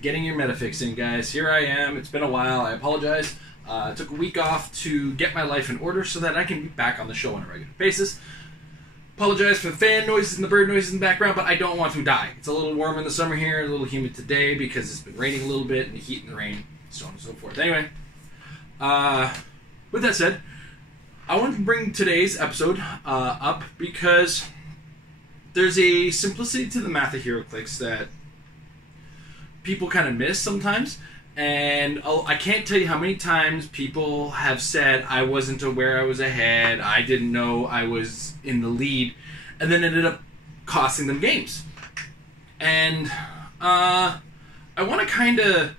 getting your metafix in, guys. Here I am. It's been a while. I apologize. I took a week off to get my life in order so that I can be back on the show on a regular basis. Apologize for the fan noises and the bird noises in the background, but I don't want to die. It's a little warm in the summer here, a little humid today because it's been raining a little bit, and the heat and the rain, so on and so forth. Anyway, with that said, I want to bring today's episode up because there's a simplicity to the math of Heroclix that people kind of miss sometimes. And I can't tell you how many times people have said, I wasn't aware I was ahead, I didn't know I was in the lead, and then ended up costing them games. And I want to kind of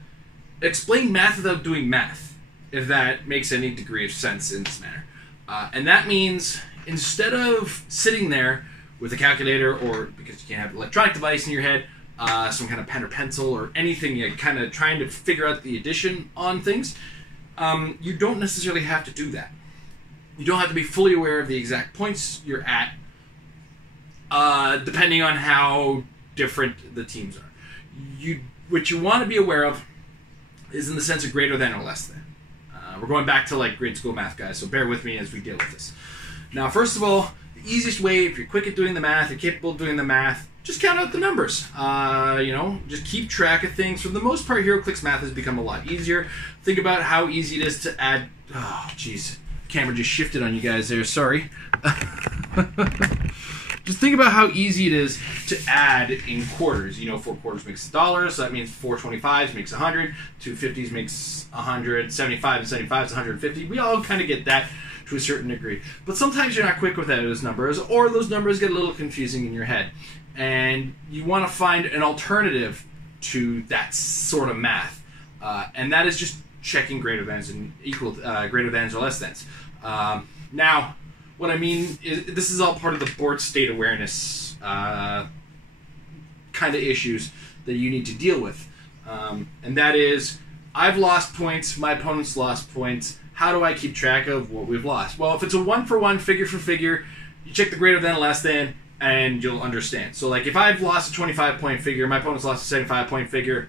explain math without doing math, if that makes any degree of sense in this manner. And that means instead of sitting there with a calculator, or because you can't have an electronic device in your head, some kind of pen or pencil or anything, you're kind of trying to figure out the addition on things, you don't necessarily have to do that. You don't have to be fully aware of the exact points you're at, depending on how different the teams are. What you want to be aware of is in the sense of greater than or less than. We're going back to like grade school math, guys, so bear with me as we deal with this. Now, first of all, the easiest way, if you're quick at doing the math, you're capable of doing the math, just count out the numbers. Just keep track of things. For the most part, Heroclix math has become a lot easier. Think about how easy it is to add... Oh, jeez. Camera just shifted on you guys there. Sorry. Just think about how easy it is to add in quarters. 4 quarters makes $1, so that means 4 25s makes 100, 2 50s makes 100, 75 and 75 is 150. We all kind of get that to a certain degree. But sometimes you're not quick with those numbers, or those numbers get a little confusing in your head. And you want to find an alternative to that sort of math. And that is just checking greater thans and greater thans or less thans. Now, what I mean is this is all part of the board state awareness kind of issues that you need to deal with. And that is, I've lost points, my opponent's lost points. How do I keep track of what we've lost? Well, if it's a one-for-one, figure-for-figure, you check the greater than, less than, and you'll understand. So, like, if I've lost a 25-point figure, my opponent's lost a 75-point figure,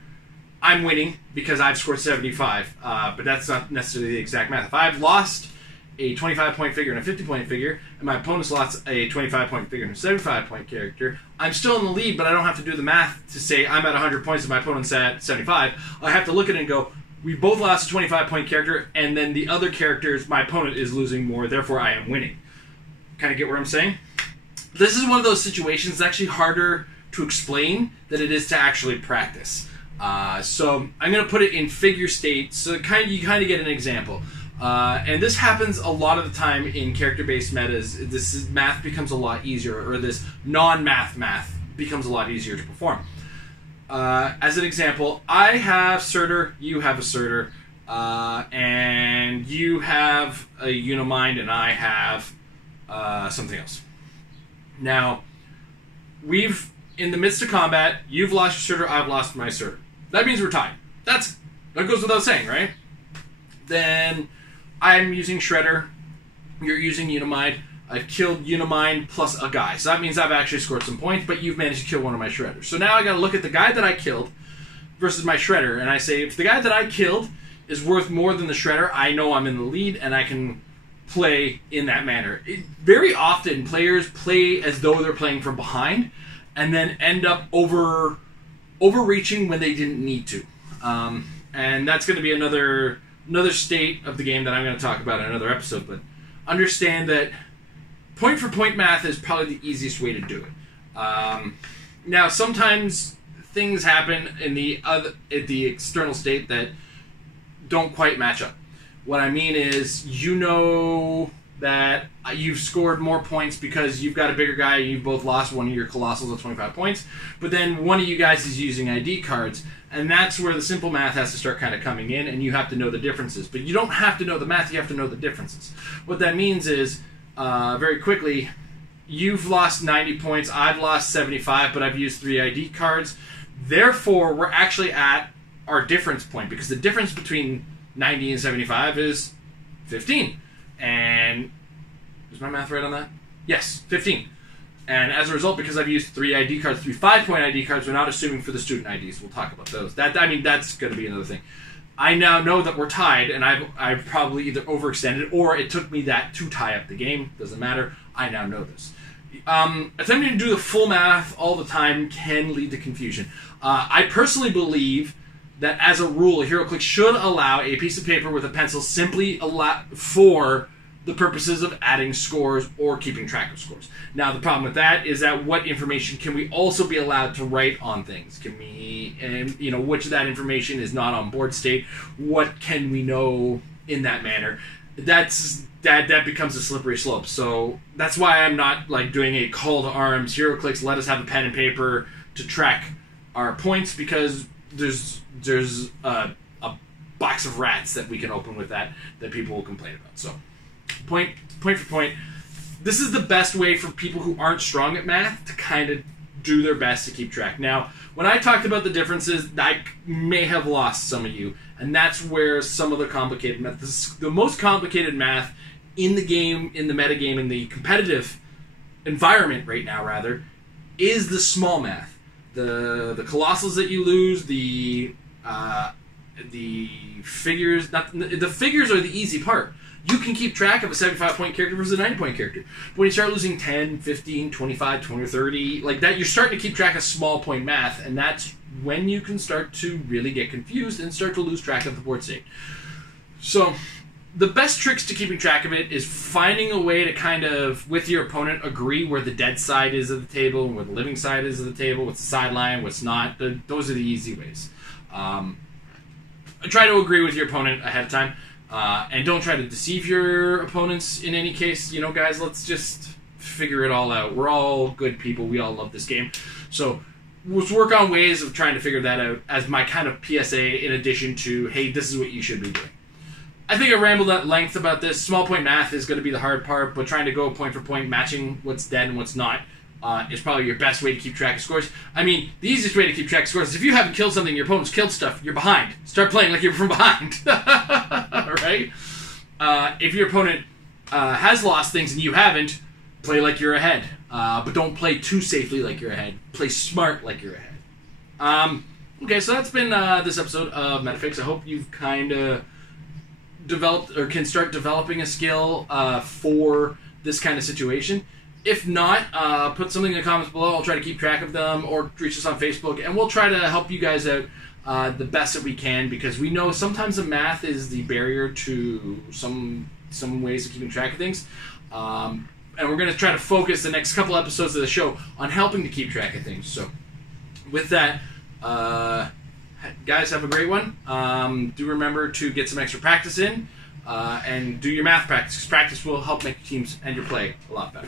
I'm winning because I've scored 75. But that's not necessarily the exact math. If I've lost a 25-point figure and a 50-point figure, and my opponent's lost a 25-point figure and a 75-point character, I'm still in the lead, but I don't have to do the math to say I'm at 100 points and my opponent's at 75. I have to look at it and go, we both lost a 25-point character, and then the other characters, my opponent is losing more, therefore I am winning. Kind of get what I'm saying? This is one of those situations that's actually harder to explain than it is to actually practice. So I'm going to put it in figure state so you kind of get an example. And this happens a lot of the time in character-based metas. Math becomes a lot easier, or this non-math math becomes a lot easier to perform. As an example, I have Surtur, you have a Surtur, and you have a Unimind, and I have something else. Now, in the midst of combat, you've lost your Surtur, I've lost my Surtur. That means we're tied. That goes without saying, right? Then I'm using Shredder, you're using Unimind, I've killed Unimind plus a guy. So that means I've actually scored some points, but you've managed to kill one of my Shredders. So now I gotta look at the guy that I killed versus my Shredder, and I say, if the guy that I killed is worth more than the Shredder, I know I'm in the lead, and I can play in that manner. Very often, players play as though they're playing from behind, and then end up overreaching when they didn't need to. And that's going to be another state of the game that I'm going to talk about in another episode. But understand that point-for-point math is probably the easiest way to do it. Now, sometimes things happen in the external state that don't quite match up. What I mean is, that you've scored more points because you've got a bigger guy and you've both lost one of your Colossals at 25 points, but then one of you guys is using ID cards, and that's where the simple math has to start kind of coming in, and you have to know the differences. But you don't have to know the math, you have to know the differences. What that means is, very quickly, you've lost 90 points, I've lost 75, but I've used 3 ID cards. Therefore, we're actually at our difference point, because the difference between 90 and 75 is 15. And is my math right on that? Yes, 15. And as a result, because I've used 3 ID cards, 3 5-point ID cards, we're not assuming for the student IDs. We'll talk about those. That's going to be another thing. I now know that we're tied, and I've probably either overextended or it took me that to tie up the game. Doesn't matter. I now know this. Attempting to do the full math all the time can lead to confusion. I personally believe that as a rule, Heroclix should allow a piece of paper with a pencil simply for the purposes of adding scores or keeping track of scores. Now, the problem with that is that what information can we also be allowed to write on things? Can we, which of that information is not on board state? What can we know in that manner? That becomes a slippery slope. So that's why I'm not like doing a call to arms. Heroclix, let us have a pen and paper to track our points, because there's a box of rats that we can open with that people will complain about. So point for point, this is the best way for people who aren't strong at math to kind of do their best to keep track. Now, when I talked about the differences, I may have lost some of you, and that's where some of the complicated math, the most complicated math in the game, in the metagame, in the competitive environment right now, rather, is the small math. The colossals that you lose, the figures. The figures are the easy part. You can keep track of a 75-point character versus a 90-point character. But when you start losing 10, 15, 25, 20, or 30, like that, you're starting to keep track of small point math, and that's when you can start to really get confused and start to lose track of the board state. So the best tricks to keeping track of it is finding a way to kind of, with your opponent, agree where the dead side is of the table, where the living side is of the table, what's the sideline, what's not. Those are the easy ways. Try to agree with your opponent ahead of time. And don't try to deceive your opponents in any case. Guys, let's just figure it all out. We're all good people. We all love this game. So let's work on ways of trying to figure that out as my kind of PSA in addition to, hey, this is what you should be doing. I think I rambled at length about this. Small point math is going to be the hard part, but trying to go point for point, matching what's dead and what's not, is probably your best way to keep track of scores. I mean, the easiest way to keep track of scores is if you haven't killed something, your opponent's killed stuff, you're behind. Start playing like you're from behind. Right? If your opponent has lost things and you haven't, play like you're ahead. But don't play too safely like you're ahead. Play smart like you're ahead. Okay, so that's been this episode of Metafix. I hope you've kind of developed or can start developing a skill for this kind of situation. If not, put something in the comments below. I'll try to keep track of them, or reach us on Facebook, and we'll try to help you guys out the best that we can, because we know sometimes the math is the barrier to some ways of keeping track of things. And we're going to try to focus the next couple episodes of the show on helping to keep track of things. So with that, guys, have a great one. Do remember to get some extra practice in, and do your math practice, because practice will help make your teams and your play a lot better.